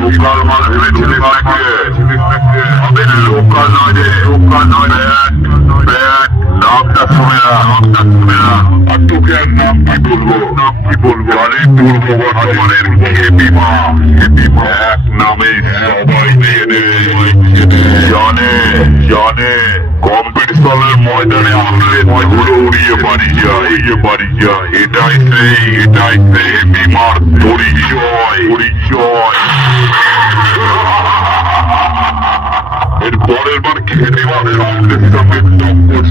Local মাল ভেবেছিলেন local নয় রে, লোকাল নয়। নামটা শুনে না, নামটা শুনে না। আর তোকে আর নাম কি বলবো, নাম কি বলবো? আরে তোর বর্তমানের খেপিমা, খেপিমা এক নামে সবাই চেনে, জানে জানে। কম্পিটিশনের ময়দানে আসলে ধুলো উড়িয়ে বাড়ি যায়, বাড়ি যায়। এটাই সেই খেপিমার পরিচয়, পরিচয়। এর পরের বার খেতে পারে আমাদের সঙ্গে টক্কর।